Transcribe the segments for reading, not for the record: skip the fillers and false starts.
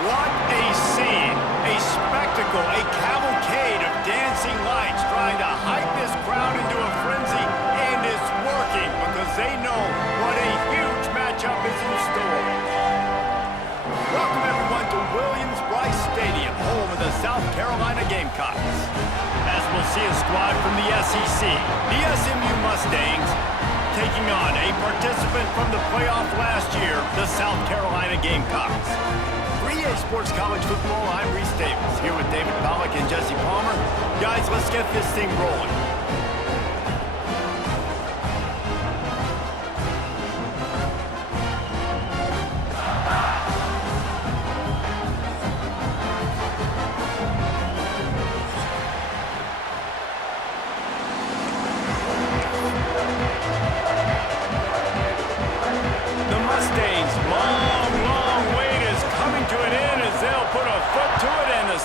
What a scene, a spectacle, a cavalcade of dancing lights trying to hype this crowd into a frenzy, and it's working because they know what a huge matchup is in store. Welcome everyone to Williams-Brice Stadium, home of the South Carolina Gamecocks. As we'll see a squad from the SEC, the SMU Mustangs, taking on a participant from the playoff last year, the South Carolina Gamecocks. 3A Sports College Football, I'm Reese Davis, here with David Pollack and Jesse Palmer. Guys, let's get this thing rolling.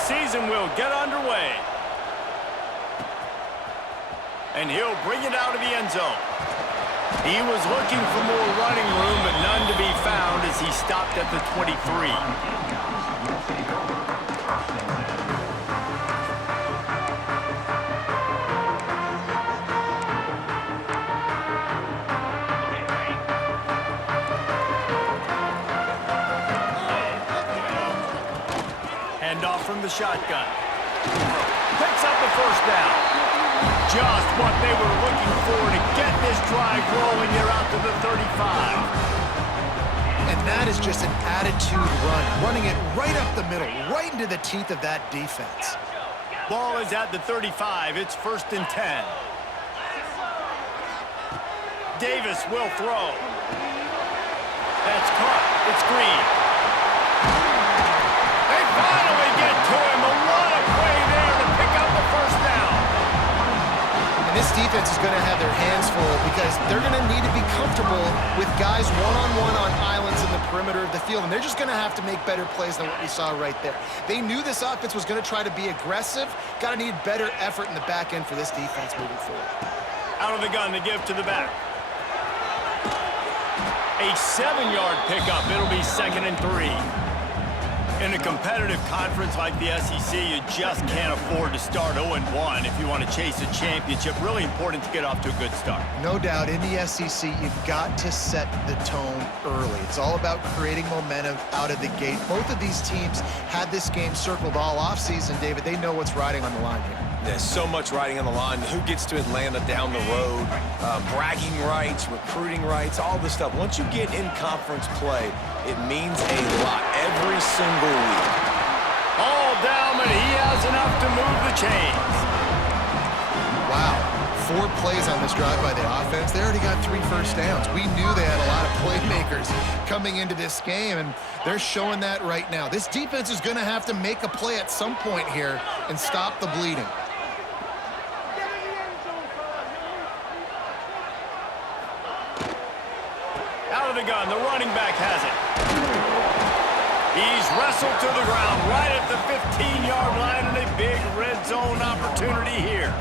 Season will get underway. And he'll bring it out of the end zone. He was looking for more running room, but none to be found as he stopped at the 23. Off from the shotgun. Picks up the first down. Just what they were looking for to get this drive rolling. They're out to the 35. And that is just an attitude run, running it right up the middle, right into the teeth of that defense. Ball is at the 35. It's 1st and 10. Davis will throw. That's caught. It's Green. Finally get to him. A lot of play there to pick up the first down. And this defense is going to have their hands full because they're going to need to be comfortable with guys one-on-one on islands in the perimeter of the field, and they're just going to have to make better plays than what we saw right there. They knew this offense was going to try to be aggressive. Got to need better effort in the back end for this defense moving forward. Out of the gun to give to the back. A 7-yard pickup. It'll be 2nd and 3. In a competitive conference like the SEC, you just can't afford to start 0-1 if you want to chase a championship. Really important to get off to a good start. No doubt, in the SEC, you've got to set the tone early. It's all about creating momentum out of the gate. Both of these teams had this game circled all offseason, David. They know what's riding on the line here. There's so much riding on the line. Who gets to Atlanta down the road? Bragging rights, recruiting rights, all this stuff. Once you get in conference play, it means a lot every single week. All down, and he has enough to move the chains. Wow. 4 plays on this drive by the offense. They already got 3 first downs. We knew they had a lot of playmakers coming into this game, and they're showing that right now. This defense is going to have to make a play at some point here and stop the bleeding. Out of the gun, the running back has it. He's wrestled to the ground right at the 15-yard line, and a big red zone opportunity here.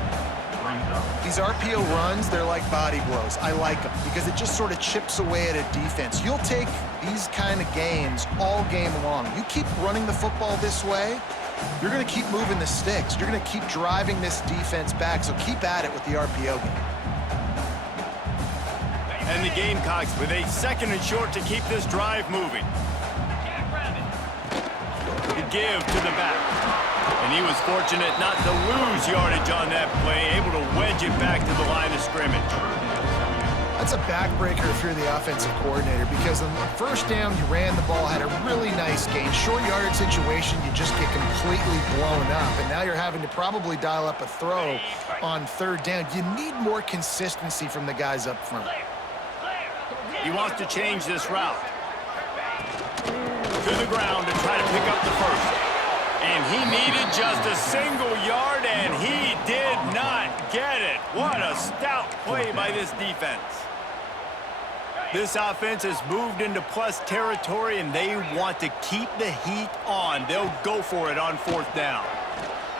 These RPO runs, they're like body blows. I like them because it just sort of chips away at a defense. You'll take these kind of gains all game long. You keep running the football this way, you're going to keep moving the sticks. You're going to keep driving this defense back, so keep at it with the RPO game. And the Gamecocks with a 2nd and short to keep this drive moving. The give to the back. And he was fortunate not to lose yardage on that play, able to wedge it back to the line of scrimmage. That's a backbreaker if you're the offensive coordinator, because on the first down, you ran the ball, had a really nice gain. Short yardage situation, you just get completely blown up, and now you're having to probably dial up a throw on 3rd down. You need more consistency from the guys up front. He wants to change this route. To the ground to try to pick up the first. And he needed just a single yard, and he did not get it. What a stout play by this defense. This offense has moved into plus territory, and they want to keep the heat on. They'll go for it on 4th down.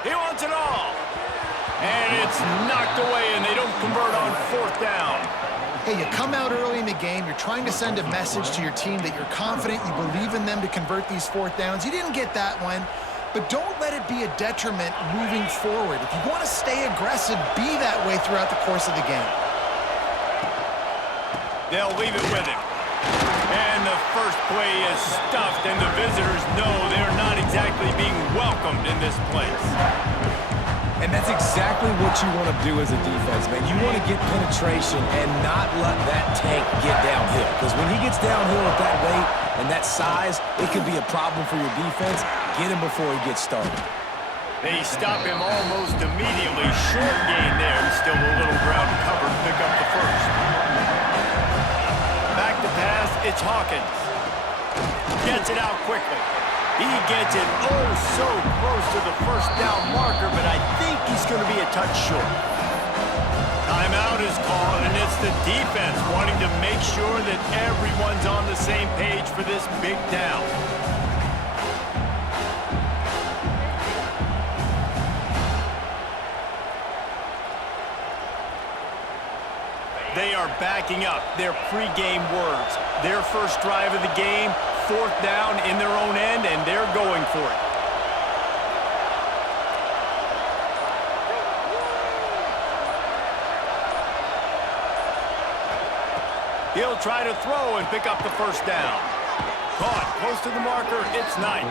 He wants it all. And it's knocked away, and they don't convert on 4th down. Hey, you come out early in the game, you're trying to send a message to your team that you're confident, you believe in them to convert these fourth downs. You didn't get that one, but don't let it be a detriment moving forward. If you want to stay aggressive, be that way throughout the course of the game. They'll leave it with him. And the first play is stuffed, and the visitors know they're not exactly being welcomed in this place. And that's exactly what you want to do as a defense, man. You want to get penetration and not let that tank get downhill. Because when he gets downhill at that weight and that size, it could be a problem for your defense. Get him before he gets started. They stop him almost immediately. Short gain there, and still a little ground covered to pick up the first. Back to pass, it's Hawkins. Gets it out quickly. He gets it oh so close to the first down marker, but I think he's going to be a touch short. Timeout is called, and it's the defense wanting to make sure that everyone's on the same page for this big down. They are backing up their pregame words. Their first drive of the game, fourth down in their own end, and they're going for it. He'll try to throw and pick up the first down. Caught close to the marker, it's Knight.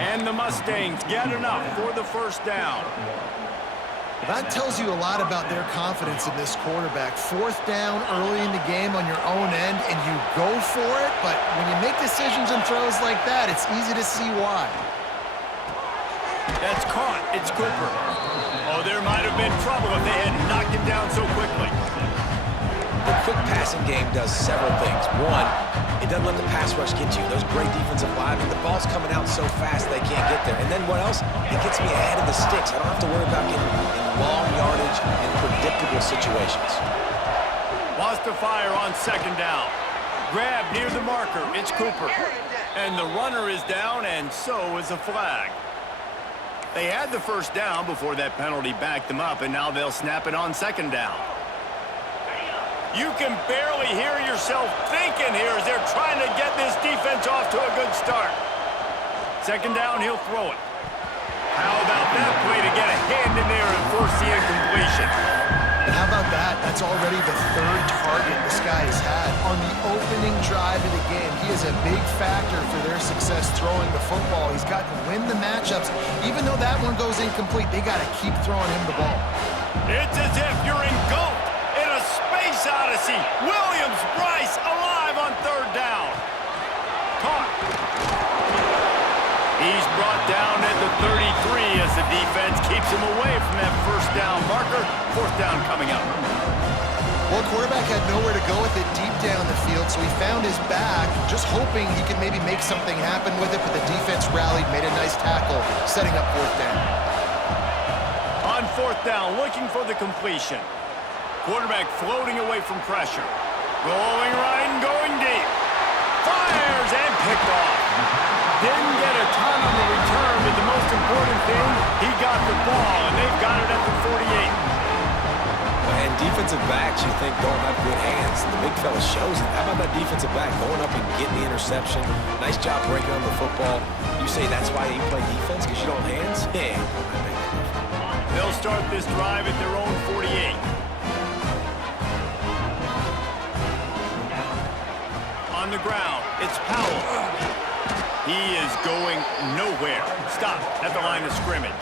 And the Mustangs get enough for the first down. That tells you a lot about their confidence in this quarterback. Fourth down early in the game on your own end, and you go for it, but when you make decisions and throws like that, it's easy to see why. That's caught. It's Cooper. Oh, there might have been trouble if they had knocked him down so quickly. The quick passing game does several things. One, it doesn't let the pass rush get you. Those great defensive linemen, the ball's coming out so fast they can't get there. And then what else? It gets me ahead of the sticks. I don't have to worry about getting in long yardage and predictable situations. Wants to fire on second down. Grab near the marker. It's Cooper. And the runner is down, and so is a flag. They had the first down before that penalty backed them up, and now they'll snap it on second down. You can barely hear yourself thinking here as they're trying to get this defense off to a good start. Second down, he'll throw it. How about that play to get a hand in there and force the incompletion? And how about that? That's already the third target this guy has had. On the opening drive of the game, he is a big factor for their success throwing the football. He's got to win the matchups. Even though that one goes incomplete, they got to keep throwing him the ball. It's as if you're engulfed in a space odyssey. Williams, Bryce, alive on third down. Caught. He's brought down at the 33 as the defense keeps him away from that first down marker. Fourth down coming up. Well, quarterback had nowhere to go with it deep down the field, so he found his back, just hoping he could maybe make something happen with it, but the defense rallied, made a nice tackle, setting up fourth down. On fourth down, looking for the completion. Quarterback floating away from pressure. Going right and going deep. Fires and picked off. Didn't get a ton on the return, but the most important thing, he got the ball, and they've got it at the 48. And defensive backs, you think, don't have good hands. The big fella shows it. How about that defensive back going up and getting the interception? Nice job breaking on the football. You say that's why you play defense, because you don't have hands? Yeah. They'll start this drive at their own 48. On the ground, it's Powell. He is going nowhere. Stop at the line of scrimmage.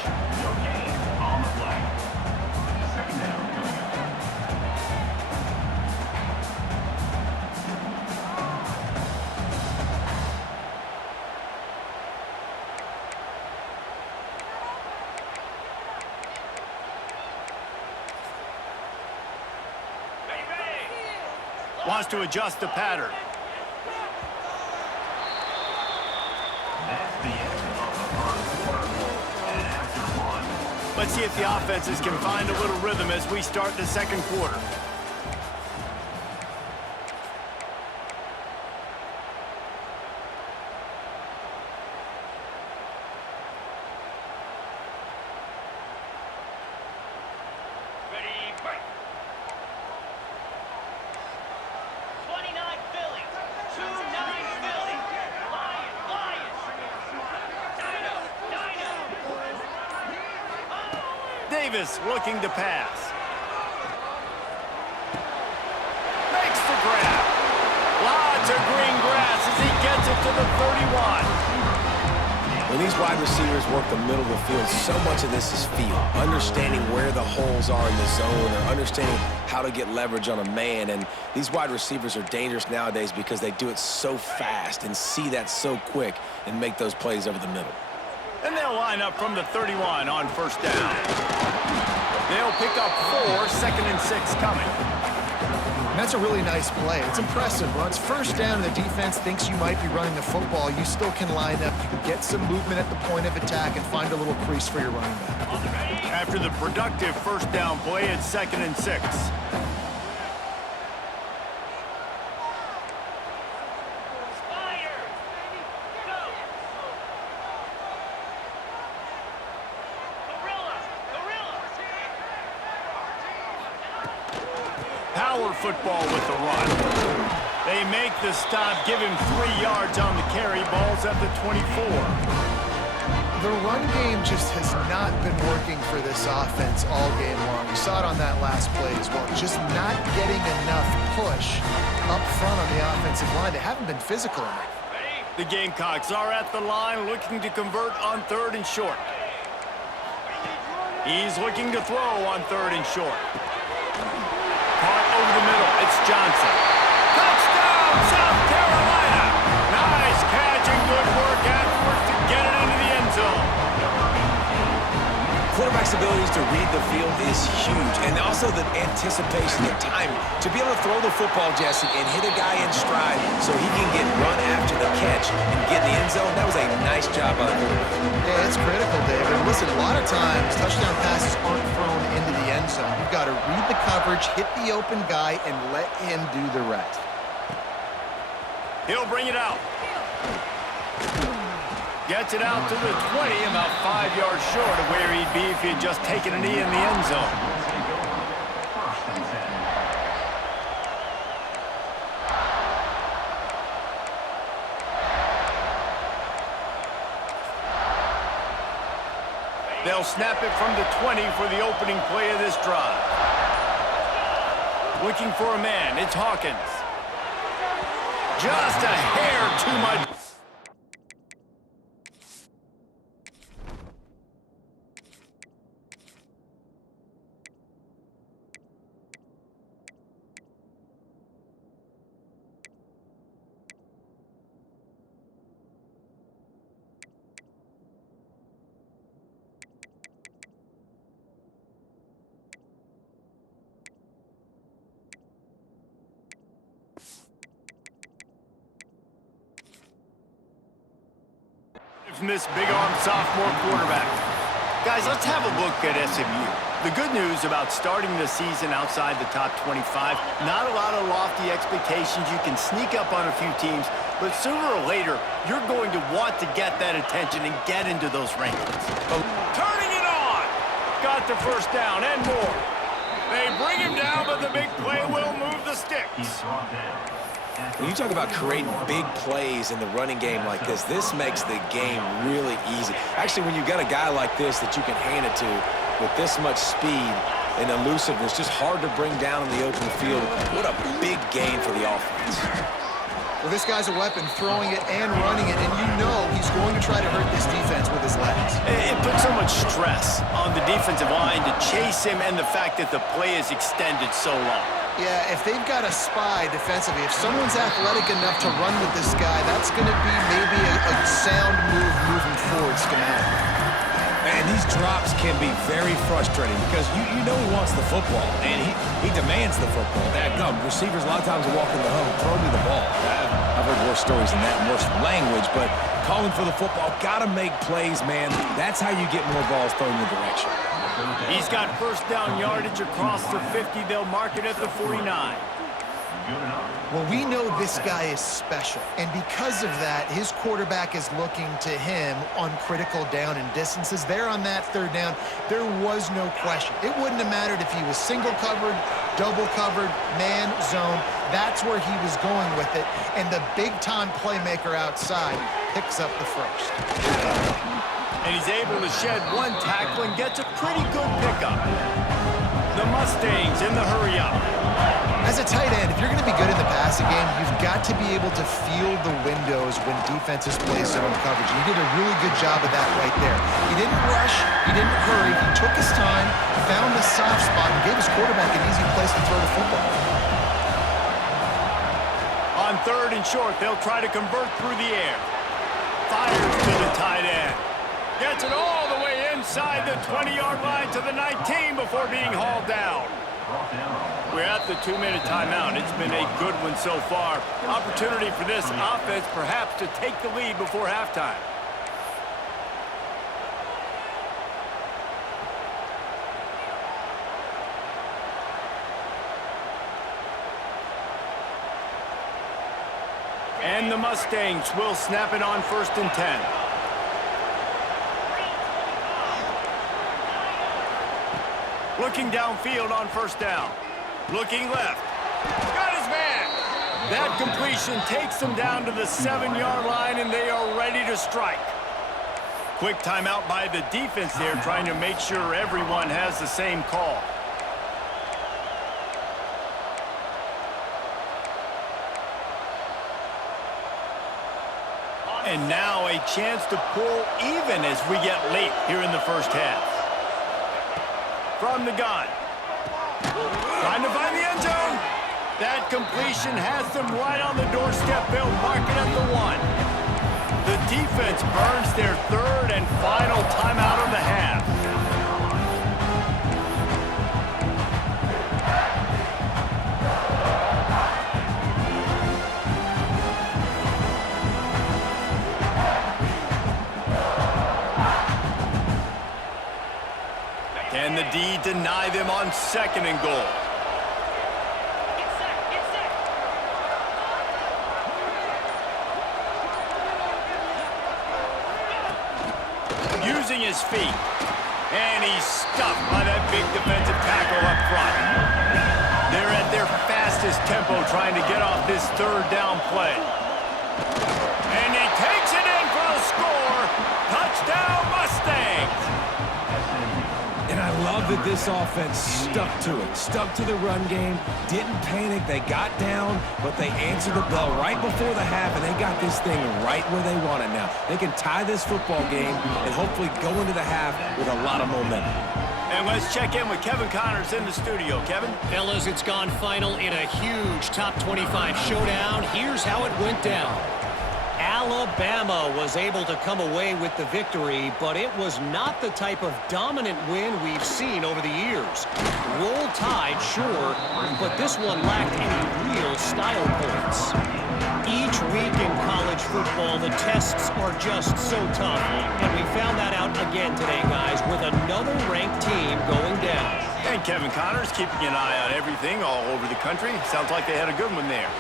Wants to adjust the pattern. Let's see if the offenses can find a little rhythm as we start the second quarter. Davis looking to pass. Makes the grab. Lots of green grass as he gets it to the 31. When these wide receivers work the middle of the field, so much of this is feel. Understanding where the holes are in the zone or understanding how to get leverage on a man. And these wide receivers are dangerous nowadays because they do it so fast and see that so quick and make those plays over the middle. And they'll line up from the 31 on first down. They'll pick up 4, 2nd and 6 coming. And that's a really nice play. It's impressive. Once first down, the defense thinks you might be running the football. You still can line up. You can get some movement at the point of attack and find a little crease for your running back. After the productive first down play, it's 2nd and 6. Power football with the run. They make the stop, give him 3 yards on the carry. Ball's at the 24. The run game just has not been working for this offense all game long. We saw it on that last play as well. Just not getting enough push up front on the offensive line. They haven't been physical enough. The Gamecocks are at the line looking to convert on 3rd and short. He's looking to throw on 3rd and short. Caught over the middle. It's Johnson. Touchdown, South Carolina! Nice catch and good work afterwards to get it into the end zone. Quarterback's abilities to read the field is huge, and also the anticipation, the timing. To be able to throw the football, Jesse, and hit a guy in stride so he can get run after the catch and get in the end zone, that was a nice job by the quarterback. Yeah, it's critical, David. Listen, a lot of times touchdown passes aren't thrown into the end zone. You've got to read the coverage, hit the open guy, and let him do the rest. He'll bring it out. Gets it out to the 20, about 5 yards short of where he'd be if he had just taken a knee in the end zone. They'll snap it from the 20 for the opening play of this drive. Looking for a man, it's Hawkins. Just a hair too much. From this big-arm sophomore quarterback. Guys, let's have a look at SMU. The good news about starting the season outside the top 25, not a lot of lofty expectations. You can sneak up on a few teams, but sooner or later, you're going to want to get that attention and get into those rankings. Turning it on! Got the first down and more. They bring him down, but the big play will move the sticks. When you talk about creating big plays in the running game like this makes the game really easy. Actually, when you've got a guy like this that you can hand it to with this much speed and elusiveness, just hard to bring down in the open field. What a big gain for the offense. Well, this guy's a weapon, throwing it and running it, and you know he's going to try to hurt this defense with his legs. It puts so much stress on the defensive line to chase him and the fact that the play is extended so long. Yeah, if they've got a spy defensively, if someone's athletic enough to run with this guy, that's going to be maybe a sound move moving forward schematically. And these drops can be very frustrating because you know he wants the football, and he demands the football. Receivers a lot of times will walk in the home, throw me the ball. I've heard worse stories than that and worse language, but calling for the football, got to make plays, man. That's how you get more balls thrown in the direction. He's got first down yardage across the 50. They'll mark it at the 49. Well, we know this guy is special, and because of that, his quarterback is looking to him on critical down and distances. There on that third down, there was no question. It wouldn't have mattered if he was single covered double covered, man, zone. That's where he was going with it. And the big-time playmaker outside picks up the first. And he's able to shed one tackle and gets a pretty good pickup. The Mustangs in the hurry-up. As a tight end, if you're going to be good in the passing game, you've got to be able to feel the windows when defenses play zone coverage. He did a really good job of that right there. He didn't rush. He didn't hurry. He took his time, found the soft spot, and gave his quarterback an easy place to throw the football. On 3rd and short, they'll try to convert through the air. Fires to the tight end. Gets it all the way inside the 20-yard line to the 19 before being hauled down. We're at the 2-minute timeout. It's been a good one so far. Opportunity for this offense perhaps to take the lead before halftime. And the Mustangs will snap it on 1st and 10. Looking downfield on 1st down. Looking left. Got his man. That completion takes them down to the 7-yard line, and they are ready to strike. Quick timeout by the defense there, trying to make sure everyone has the same call. And now a chance to pull even as we get late here in the first half. From the gun. Trying to find the end zone. That completion has them right on the doorstep. They'll mark it at the 1. The defense burns their 3rd and final timeout of the half. Can the D deny them on 2nd and goal? Using his feet. And he's stuffed by that big defensive tackle up front. They're at their fastest tempo trying to get off this 3rd down play. And he takes it in for the score. Touchdown, Mustangs! And I love that this offense stuck to it, stuck to the run game, didn't panic. They got down, but they answered the bell right before the half, and they got this thing right where they want it now. They can tie this football game and hopefully go into the half with a lot of momentum. And let's check in with Kevin Connors in the studio. Kevin? Fellas, it's gone final in a huge top 25 showdown. Here's how it went down. Alabama was able to come away with the victory, but it was not the type of dominant win we've seen over the years. Roll Tide, sure, but this one lacked any real style points. Each week in college football, the tests are just so tough, and we found that out again today, guys, with another ranked team going down. And Kevin Connors keeping an eye on everything all over the country. Sounds like they had a good one there.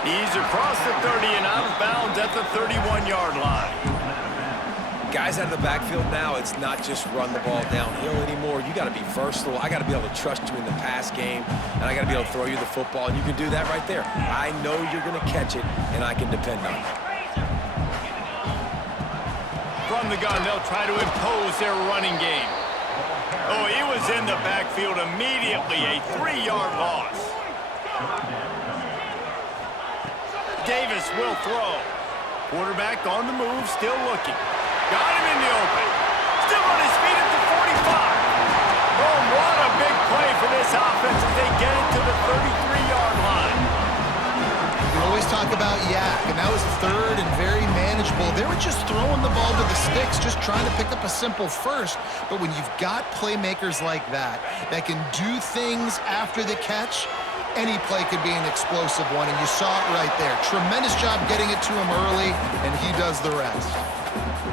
He's across the 30 and out of bounds at the 31-yard line. Guys out of the backfield now, it's not just run the ball downhill anymore. You got to be versatile. I got to be able to trust you in the pass game, and I got to be able to throw you the football, and you can do that right there. I know you're going to catch it, and I can depend on it. From the gun, they'll try to impose their running game. Oh, he was in the backfield immediately, a 3-yard loss. Davis will throw. Quarterback on the move, still looking. Got him in the open. Still on his feet at the 45. Oh, what a big play for this offense as they get it to the 33-yard line. We always talk about yak, and that was 3rd and very manageable. They were just throwing the ball to the sticks, just trying to pick up a simple first. But when you've got playmakers like that can do things after the catch, any play could be an explosive one, and you saw it right there. Tremendous job getting it to him early, and he does the rest.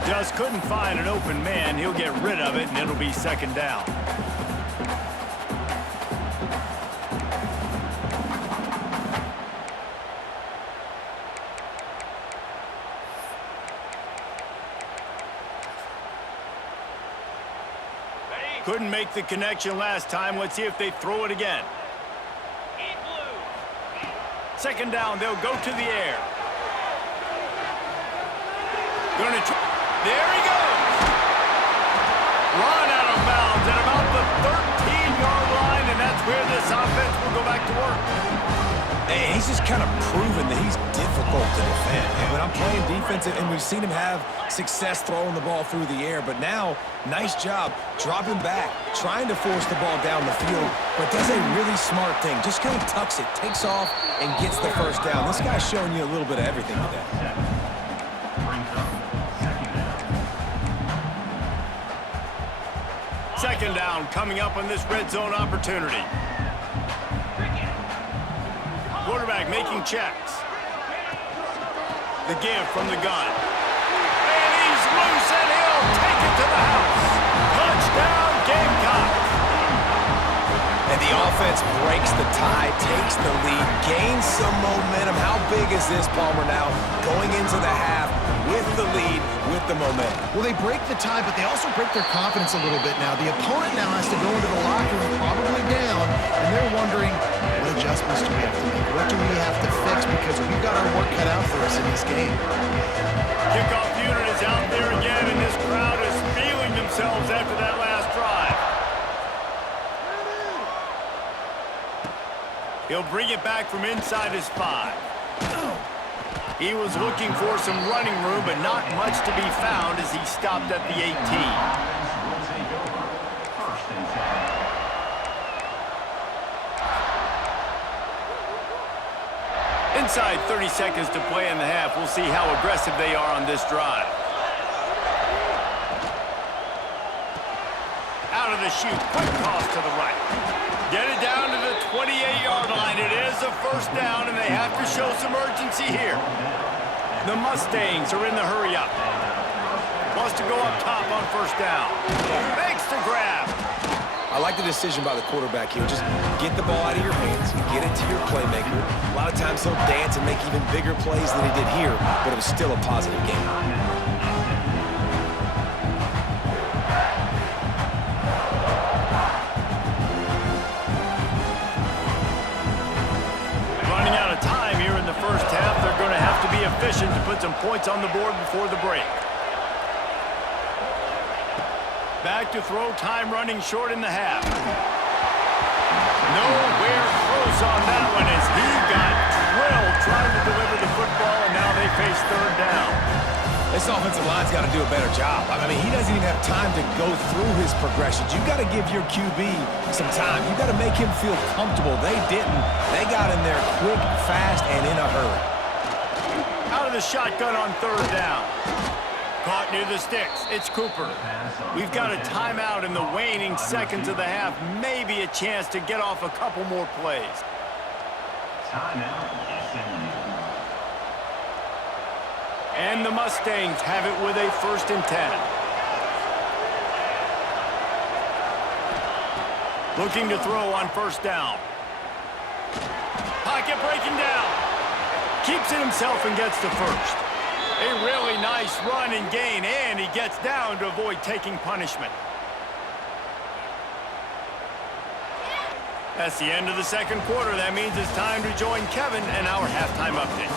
Just couldn't find an open man. He'll get rid of it, and it'll be 2nd down. Couldn't make the connection last time. Let's see if they throw it again. Second down, they'll go to the air. Gonna try. There he goes. Run out of bounds at about the 13-yard line, and that's where this offense will go back to work. And he's just kind of proven that he's difficult to defend. And when I'm playing defense, and we've seen him have success throwing the ball through the air, but now, nice job dropping back, trying to force the ball down the field, but does a really smart thing. Just kind of tucks it, takes off, and gets the first down. This guy's showing you a little bit of everything today. Second down coming up on this red zone opportunity. Quarterback making checks. The give from the gun. And he's loose, and he'll take it to the house. Touchdown, Gamecocks. And the offense breaks the tie, takes the lead, gains some momentum. How big is this, Palmer, now? Going into the half with the lead, with the momentum. Well, they break the tie, but they also break their confidence a little bit now. The opponent now has to go into the locker room probably down, and they're wondering, what adjustments do we have to make? What do we have to fix? Because we've got our work cut out for us in this game. Kickoff unit is out there again, and this crowd is feeling themselves after that last drive. He'll bring it back from inside his 5. He was looking for some running room, but not much to be found as he stopped at the 18. Inside 30 seconds to play in the half. We'll see how aggressive they are on this drive. Out of the chute, quick toss to the right. Get it down to the 28-yard line. It is a first down, and they have to show some urgency here. The Mustangs are in the hurry-up. Wants to go up top on first down. Makes the grab. I like the decision by the quarterback here. Just get the ball out of your hands, get it to your playmaker. A lot of times he'll dance and make even bigger plays than he did here, but it was still a positive game. First half, they're going to have to be efficient to put some points on the board before the break. Back to throw, time running short in the half. Nowhere close on that one as he got drilled trying to deliver the football, and now they face third down. This offensive line's got to do a better job. I mean, he doesn't even have time to go through his progressions. You've got to give your QB some time. You've got to make him feel comfortable. They didn't. They got in there quick, fast, and in a hurry. Out of the shotgun on third down. Caught near the sticks. It's Cooper. We've got a timeout in the waning seconds of the half. Maybe a chance to get off a couple more plays. Timeout, SMU. And the Mustangs have it with a 1st and 10. Looking to throw on first down. Pocket breaking down. Keeps it himself and gets the first. A really nice run and gain, and he gets down to avoid taking punishment. That's the end of the second quarter. That means it's time to join Kevin and our halftime update.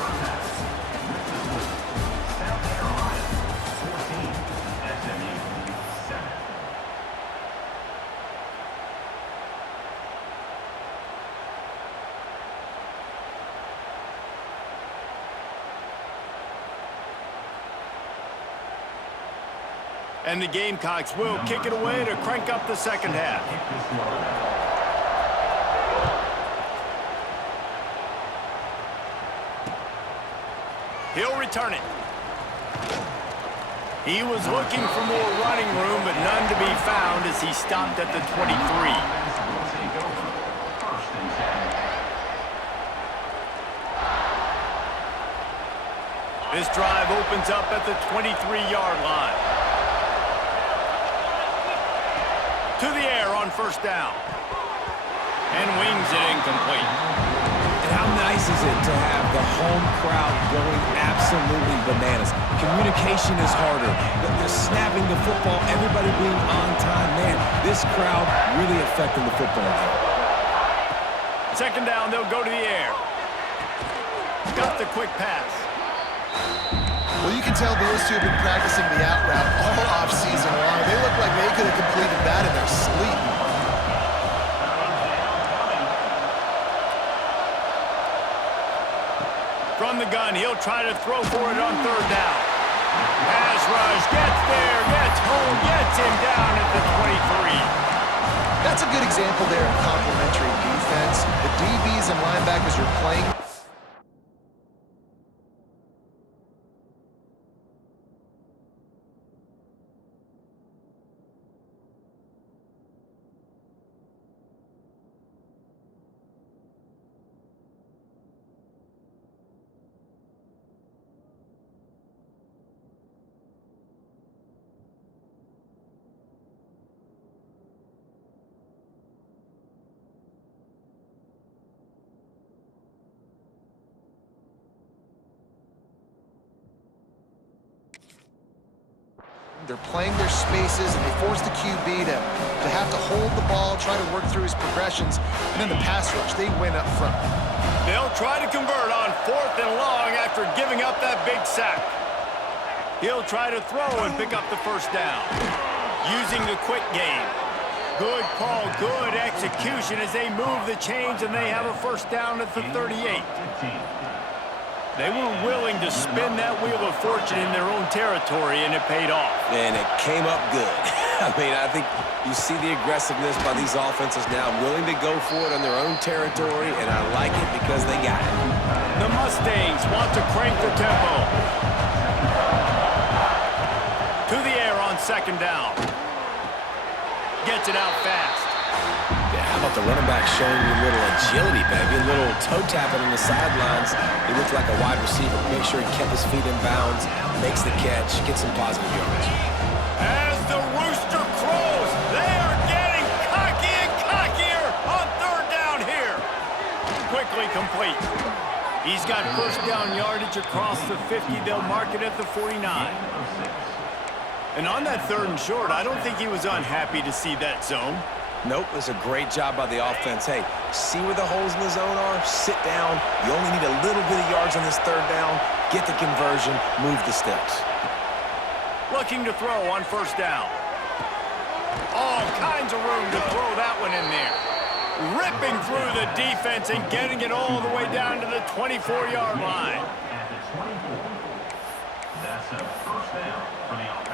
And the Gamecocks will kick it away to crank up the second half. He'll return it. He was looking for more running room, but none to be found as he stopped at the 23. This drive opens up at the 23-yard line. To the air on first down. And wings it incomplete. And How nice is it to have the home crowd going absolutely bananas? Communication is harder. They're snapping the football, everybody being on time. Man, this crowd really affecting the football game. Second down, they'll go to the air. Got the quick pass. Well, you can tell those two have been practicing the out route all off-season long. They look like they could have completed that in their sleep. From the gun, he'll try to throw for it on third down. Pass rush, gets there, gets home, gets him down at the 23. That's a good example there of complementary defense. The DBs and linebackers are playing. They're playing their spaces, and they force the QB to have to hold the ball, try to work through his progressions, and then the pass rush, they win up front. They'll try to convert on 4th and long after giving up that big sack. He'll try to throw and pick up the first down. Using the quick game. Good call, good execution as they move the chains, and they have a first down at the 38. They were willing to spin that wheel of fortune in their own territory, and it paid off. And it came up good. I mean, I think you see the aggressiveness by these offenses now, willing to go for it on their own territory, and I like it because they got it. The Mustangs want to crank the tempo. To the air on second down. Gets it out fast. Yeah, how about the running back showing you a little agility, baby? A little toe tapping on the sidelines. He looked like a wide receiver. Make sure he kept his feet in bounds, makes the catch, gets some positive yards. As the rooster crows, they are getting cocky and cockier on third down here. Quickly complete. He's got first down yardage across the 50. They'll mark it at the 49. And on that third and short, I don't think he was unhappy to see that zone. Nope, it was a great job by the offense. Hey, see where the holes in the zone are, sit down. You only need a little bit of yards on this third down, get the conversion, move the sticks. Looking to throw on first down. All kinds of room to throw that one in there. Ripping through the defense and getting it all the way down to the 24-yard line. At the 24. That's a first down for the offense.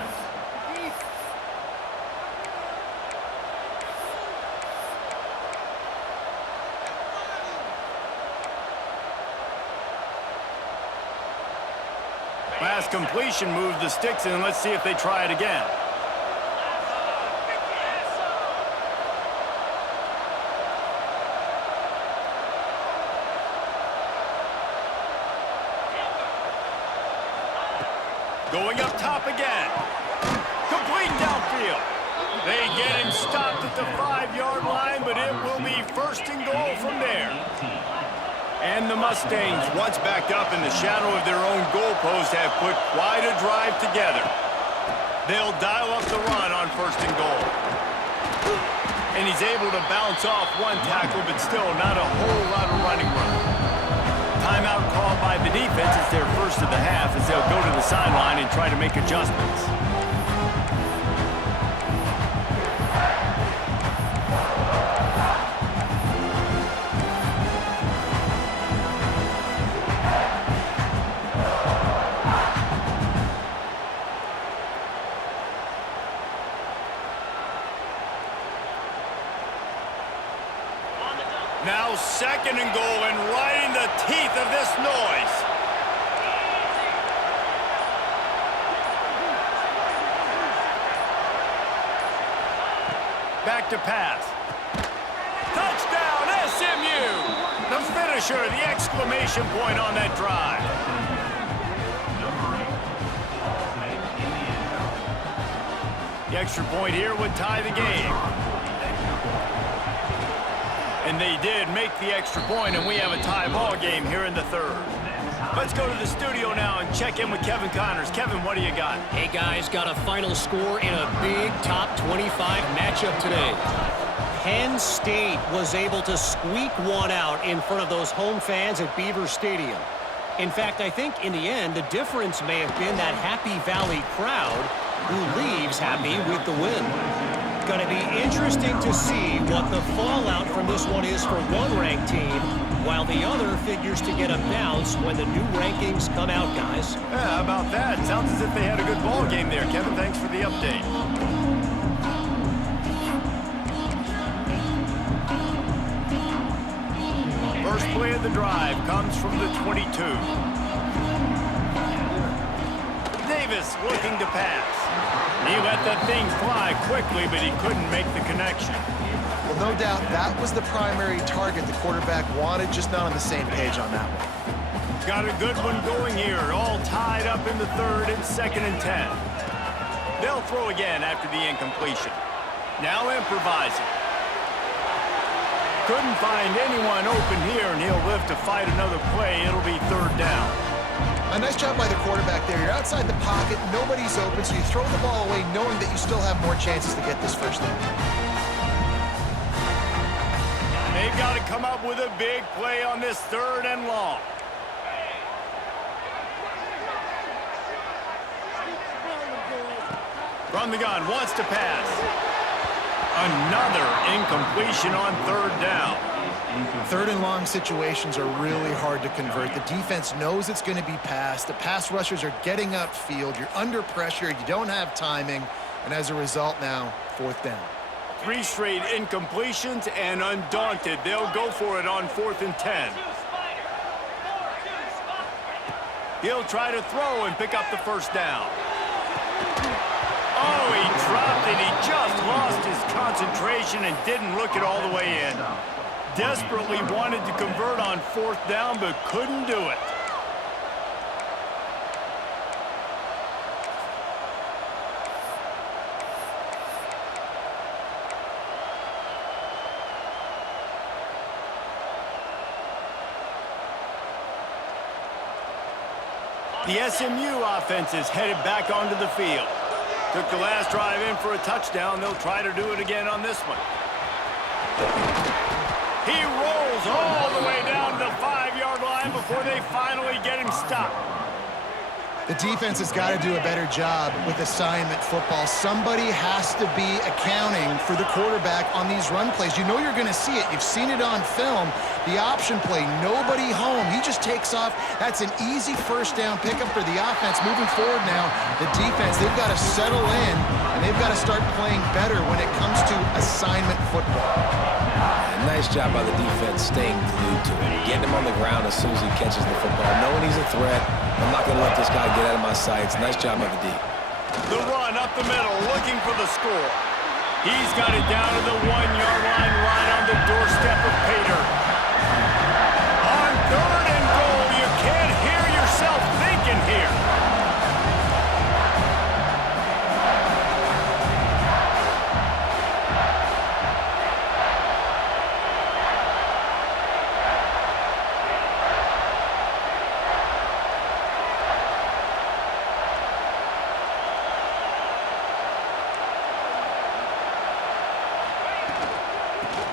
Pass completion, move the sticks in. Let's see if they try it again. Going up top again. Complete downfield. They get him stopped at the 5-yard line, but it will be first and goal from there. And the Mustangs, once backed up in the shadow of their own goalpost, have put quite a drive together. They'll dial up the run on first and goal. And he's able to bounce off one tackle, but still not a whole lot of running room. Timeout called by the defense. It's their first of the half as they'll go to the sideline and try to make adjustments. Now second and goal, and right in the teeth of this noise. Back to pass. Touchdown, SMU! The finisher, the exclamation point on that drive. The extra point here would tie the game. And And they did make the extra point, and we have a tie ball game here in the third. Let's go to the studio now and check in with Kevin Connors. Kevin, what do you got? Hey, guys, got a final score in a big top 25 matchup today. Penn State was able to squeak one out in front of those home fans at Beaver Stadium. In fact, I think in the end, the difference may have been that Happy Valley crowd who leaves happy with the win. Going to be interesting to see what the fallout from this one is for one ranked team, while the other figures to get a bounce when the new rankings come out, guys. Yeah, how about that? Sounds as if they had a good ball game there. Kevin, thanks for the update. First play of the drive comes from the 22. Davis looking to pass. He let that thing fly quickly, but he couldn't make the connection. Well, no doubt that was the primary target the quarterback wanted, just not on the same page on that one. Got a good one going here, all tied up in the third and 2nd and 10. They'll throw again after the incompletion. Now improvising. Couldn't find anyone open here, and he'll live to fight another play. It'll be 3rd down. A nice job by the quarterback there. You're outside the pocket, nobody's open, so you throw the ball away knowing that you still have more chances to get this first down. They've got to come up with a big play on this 3rd and long. From the gun, wants to pass. Another incompletion on 3rd down. 3rd and long situations are really hard to convert. The defense knows it's going to be passed. The pass rushers are getting upfield. You're under pressure. You don't have timing. And as a result now, 4th down. 3 straight incompletions, and undaunted, they'll go for it on 4th and 10. He'll try to throw and pick up the 1st down. Oh, he dropped it. He just lost his concentration and didn't look it all the way in. Desperately wanted to convert on 4th down, but couldn't do it. The SMU offense is headed back onto the field. Took the last drive in for a touchdown. They'll try to do it again on this one. He rolls all the way down to the 5-yard line before they finally get him stopped. The defense has got to do a better job with assignment football. Somebody has to be accounting for the quarterback on these run plays. You know you're going to see it. You've seen it on film. The option play, nobody home. He just takes off. That's an easy 1st down pickup for the offense. Moving forward now, the defense, they've got to settle in, and they've got to start playing better when it comes to assignment football. Nice job by the defense staying glued to him, getting him on the ground as soon as he catches the football, knowing he's a threat. I'm not going to let this guy get out of my sights. Nice job by the D. The run up the middle, looking for the score. He's got it down to the 1-yard line, right on the doorstep of Pater. On 3rd and goal, you can't hear yourself thinking here.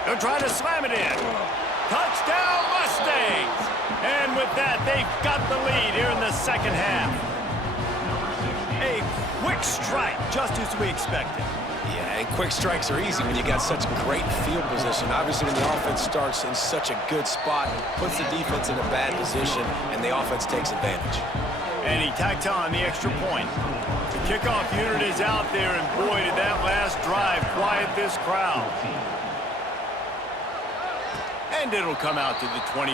They'll try to slam it in. Touchdown, Mustangs! And with that, they've got the lead here in the 2nd half. A quick strike, just as we expected. Yeah, and quick strikes are easy when you got such great field position. Obviously, when the offense starts in such a good spot, puts the defense in a bad position, and the offense takes advantage. And he tacked on the extra point. The kickoff unit is out there, and boy, did that last drive quiet this crowd. And it'll come out to the 25.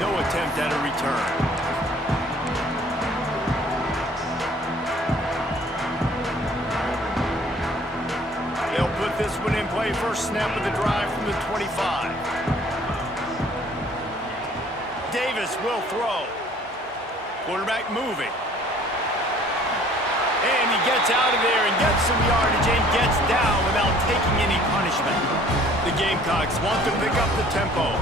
No attempt at a return. They'll put this one in play. First snap of the drive from the 25. Davis will throw. Quarterback moving. And he gets out of there and gets some yardage and gets down without taking any punishment. The Gamecocks want to pick up the tempo.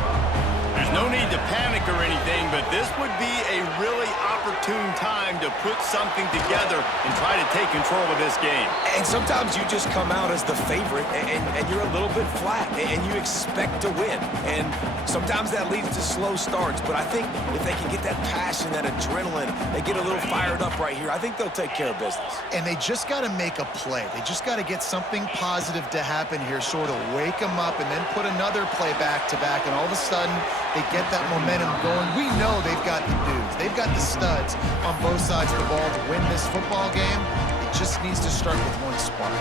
There's no need to panic or anything, but this would be a really opportune time to put something together and try to take control of this game. And sometimes you just come out as the favorite, and you're a little bit flat, and you expect to win. And sometimes that leads to slow starts, but I think if they can get that passion, that adrenaline, they get a little fired up right here, I think they'll take care of business. And they just got to make a play. They just got to get something positive to happen here, sort of wake them up, and then put another play back-to-back, and all of a sudden, they get that momentum going. We know they've got the dudes. They've got the studs on both sides of the ball to win this football game. It just needs to start with one spark.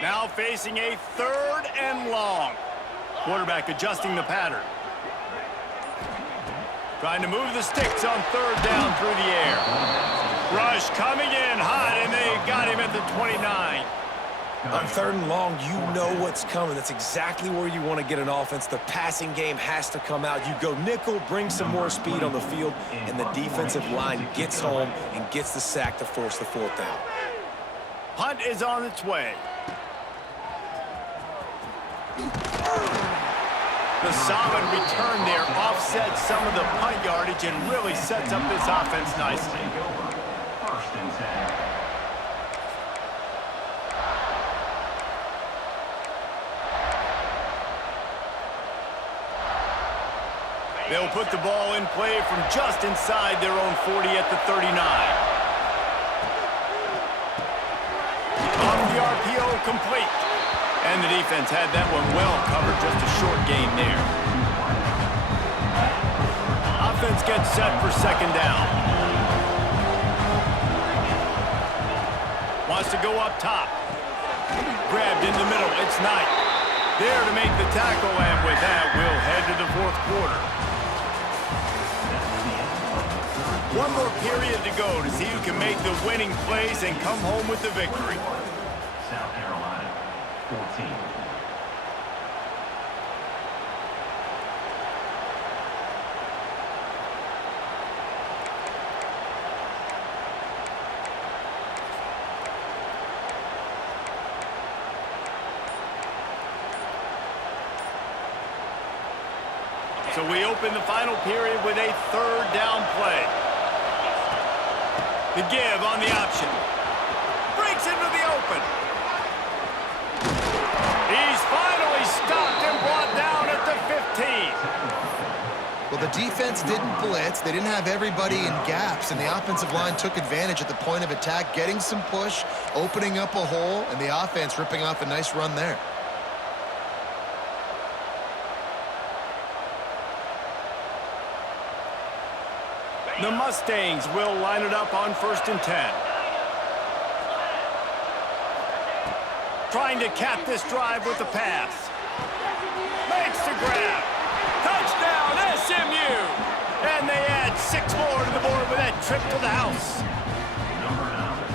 Now facing a 3rd and long. Quarterback adjusting the pattern. Trying to move the sticks on 3rd down through the air. Rush coming in hot, and they got him at the 29. On 3rd and long, you know what's coming. That's exactly where you want to get an offense. The passing game has to come out. You go nickel, bring some more speed on the field, and the defensive line gets home and gets the sack to force the 4th down. Punt is on its way. The solid return there offsets some of the punt yardage and really sets up this offense nicely. First and 10. They'll put the ball in play from just inside their own 40 at the 39. Off the RPO, complete. And the defense had that one well covered, just a short gain there. Offense gets set for 2nd down. Wants to go up top. Grabbed in the middle, it's Knight. There to make the tackle, and with that, we'll head to the 4th quarter. One more period to go to see who can make the winning plays and come home with the victory. South Carolina, 14. So we open the final period with a 3rd down play. The give on the option. Breaks into the open. He's finally stopped and brought down at the 15. Well, the defense didn't blitz. They didn't have everybody in gaps, and the offensive line took advantage at the point of attack, getting some push, opening up a hole, and the offense ripping off a nice run there. The Mustangs will line it up on 1st and 10. Trying to cap this drive with the pass. Makes the grab. Touchdown, SMU! And they add 6 more to the board with that trip to the house.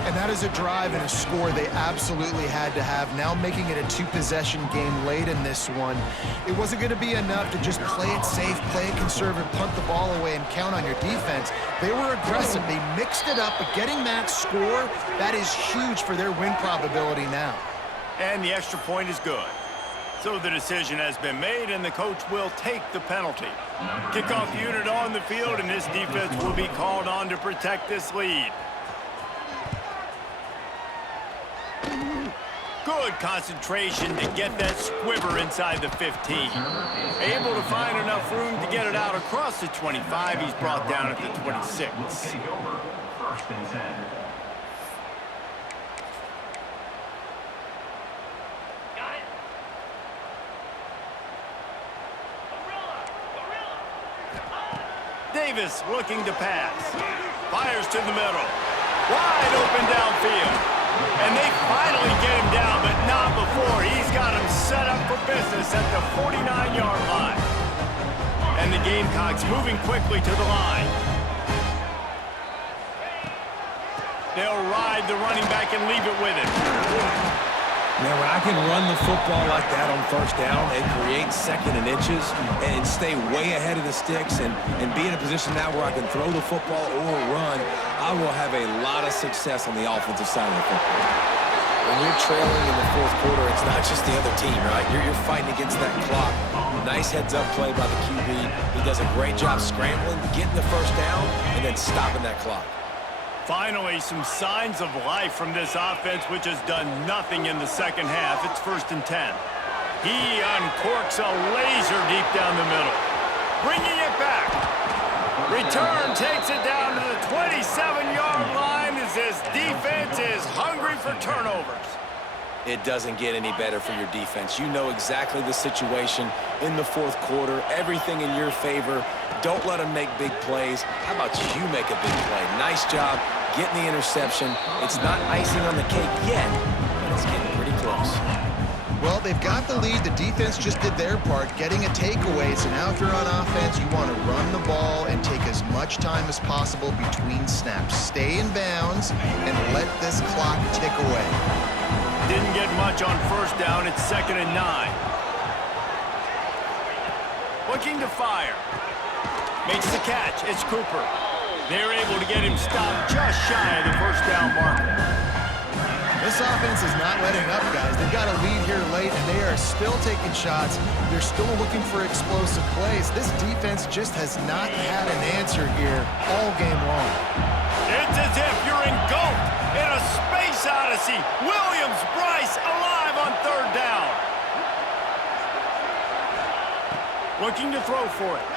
And that is a drive and a score they absolutely had to have. Now making it a 2-possession game late in this one. It wasn't going to be enough to just play it safe, play it conservative, punt the ball away, and count on your defense. They were aggressive. They mixed it up, but getting that score, that is huge for their win probability now. And the extra point is good. So the decision has been made, and the coach will take the penalty. Kickoff unit on the field, and this defense will be called on to protect this lead. Good concentration to get that squiver inside the 15. Able to find enough room to get it out across the 25. He's brought down at the 26. Will take over. First and 10. Davis looking to pass. Fires to the middle. Wide open downfield. And they finally get him down, but not before. He's got him set up for business at the 49-yard Gamecocks moving quickly to the line. They'll ride the running back and leave it with him. Man, when I can run the football like that on first down and create second and inches and stay way ahead of the sticks and be in a position now where I can throw the football or run, I will have a lot of success on the offensive side of the football. When you're trailing in the fourth quarter, it's not just the other team, right? You're fighting against that clock. Nice heads-up play by the QB. He does a great job scrambling, getting the first down, and then stopping that clock. Finally, some signs of life from this offense, which has done nothing in the second half. It's 1st and 10. He uncorks a laser deep down the middle. Bringing it back. Return takes it down to the 27-yard line as this defense is hungry for turnovers. It doesn't get any better for your defense. You know exactly the situation in the fourth quarter, everything in your favor. Don't let them make big plays. How about you make a big play? Nice job getting the interception. It's not icing on the cake yet, but it's getting pretty close. Well, they've got the lead. The defense just did their part, getting a takeaway. So now if you're on offense, you want to run the ball and take as much time as possible between snaps. Stay in bounds and let this clock tick away. Didn't get much on first down. It's 2nd and 9. Looking to fire. Makes the catch. It's Cooper. They're able to get him stopped just shy of the first down marker. This offense is not letting up, guys. They've got a lead here late, and they are still taking shots. They're still looking for explosive plays. This defense just has not had an answer here all game long. It's as if you're engulfed in a space odyssey. Williams-Brice alive on 3rd down. Looking to throw for it.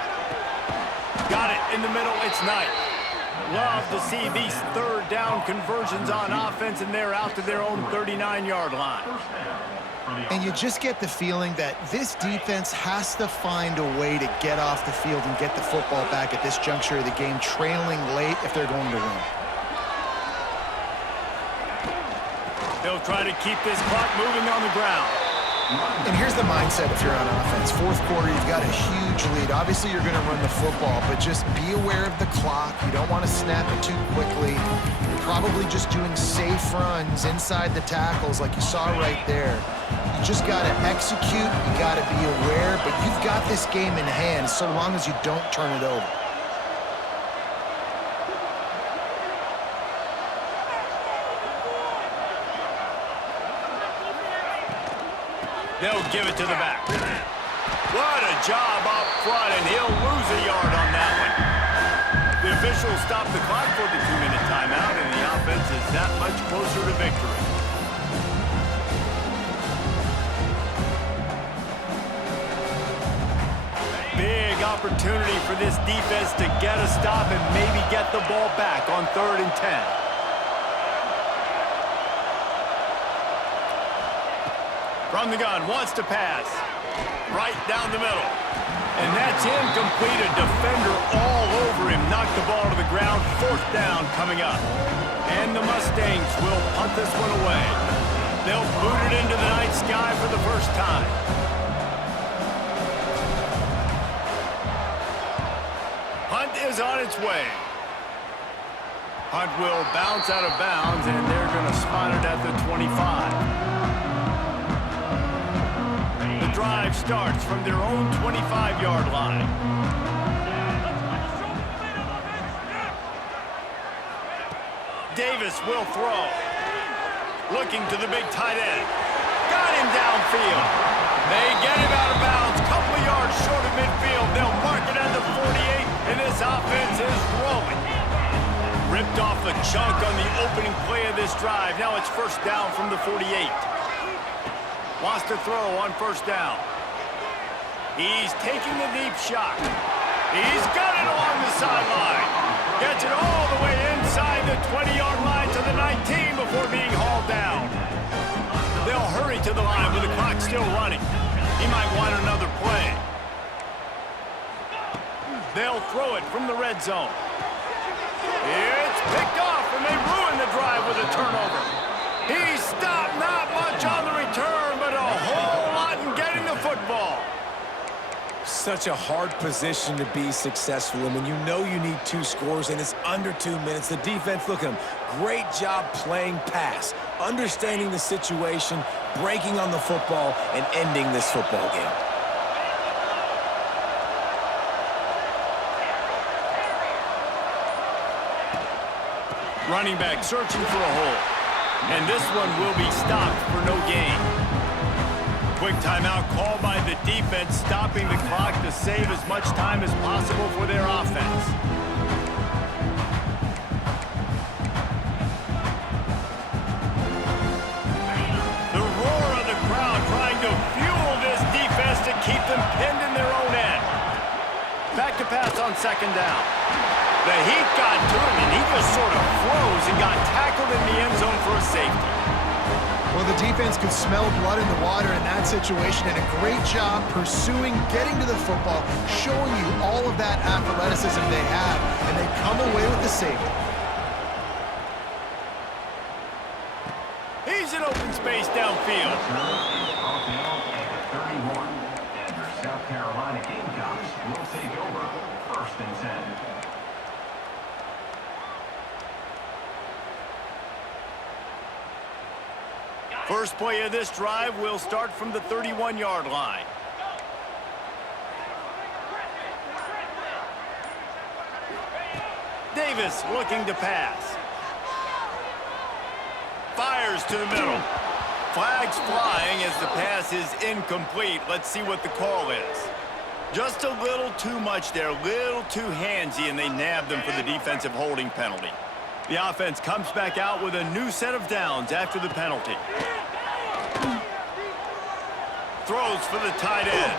Got it in the middle. It's Knight. Love to see these 3rd down conversions on offense, and they're out to their own 39-yard line. And you just get the feeling that this defense has to find a way to get off the field and get the football back at this juncture of the game, trailing late if they're going to win. They'll try to keep this clock moving on the ground. And here's the mindset if you're on offense. Fourth quarter, you've got a huge lead. Obviously, you're going to run the football, but just be aware of the clock. You don't want to snap it too quickly. You're probably just doing safe runs inside the tackles like you saw right there. You just got to execute. You got to be aware, but you've got this game in hand so long as you don't turn it over. They'll give it to the back. What a job up front, and he'll lose a yard on that one. The officials stop the clock for the 2-minute timeout, and the offense is that much closer to victory. Big opportunity for this defense to get a stop and maybe get the ball back on 3rd and 10. From the gun, wants to pass. Right down the middle. And that's incomplete. A defender all over him. Knocked the ball to the ground. 4th down coming up. And the Mustangs will punt this one away. They'll boot it into the night sky for the first time. Punt is on its way. Punt will bounce out of bounds, and they're going to spot it at the 25. Drive starts from their own 25-yard line. Davis will throw. Looking to the big tight end. Got him downfield. They get him out of bounds. Couple of yards short of midfield. They'll mark it at the 48, and this offense is rolling. Ripped off a chunk on the opening play of this drive. Now it's 1st down from the 48. Wants to throw on 1st down. He's taking the deep shot. He's got it along the sideline. Gets it all the way inside the 20-yard line to the 19 before being hauled down. They'll hurry to the line with the clock still running. He might want another play. They'll throw it from the red zone. It's picked off, and they ruin the drive with a turnover. He stopped, not much on the return, but a whole lot in getting the football. Such a hard position to be successful in when you know you need 2 scores and it's under 2 minutes. The defense, look at them. Great job playing pass, understanding the situation, breaking on the football, and ending this football game. Running back searching for a hole. And this one will be stopped for no gain. Quick timeout called by the defense, stopping the clock to save as much time as possible for their offense. The roar of the crowd trying to fuel this defense to keep them pinned in their own end. Back to pass on second down. The heat got to him, and he just sort of froze and got tackled in the end zone for a safety. Well, the defense could smell blood in the water in that situation, and a great job pursuing, getting to the football, showing you all of that athleticism they have, and they come away with the safety. He's in open space downfield. Off the field at 31. And your South Carolina Gamecocks will take over 1st and 10. First play of this drive will start from the 31-yard line. Davis looking to pass. Fires to the middle. Flags flying as the pass is incomplete. Let's see what the call is. Just a little too much there, a little too handsy, and they nabbed them for the defensive holding penalty. The offense comes back out with a new set of downs after the penalty. Throws for the tight end.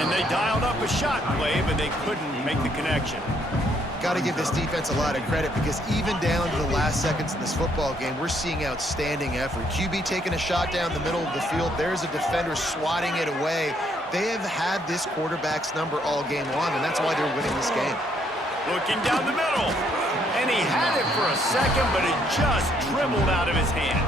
And they dialed up a shot play, but they couldn't make the connection. Got to give this defense a lot of credit, because even down to the last seconds in this football game, we're seeing outstanding effort. QB taking a shot down the middle of the field. There's a defender swatting it away. They have had this quarterback's number all game long, and that's why they're winning this game. Looking down the middle. And he had it for a second, but it just dribbled out of his hands.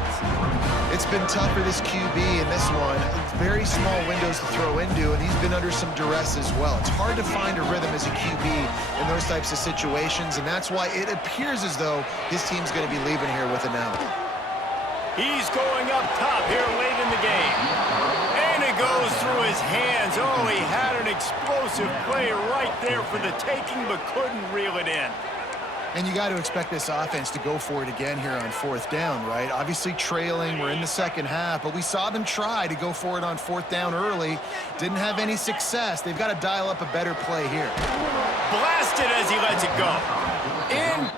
It's been tough for this QB in this one. Very small windows to throw into, and he's been under some duress as well. It's hard to find a rhythm as a QB in those types of situations, and that's why it appears as though his team's going to be leaving here with an L. He's going up top here late in the game. And it goes through his hands. Oh, he had an explosive play right there for the taking, but couldn't reel it in. And you got to expect this offense to go for it again here on 4th down, right? Obviously trailing, we're in the second half, but we saw them try to go for it on 4th down early. Didn't have any success. They've got to dial up a better play here. Blasted as he lets it go. In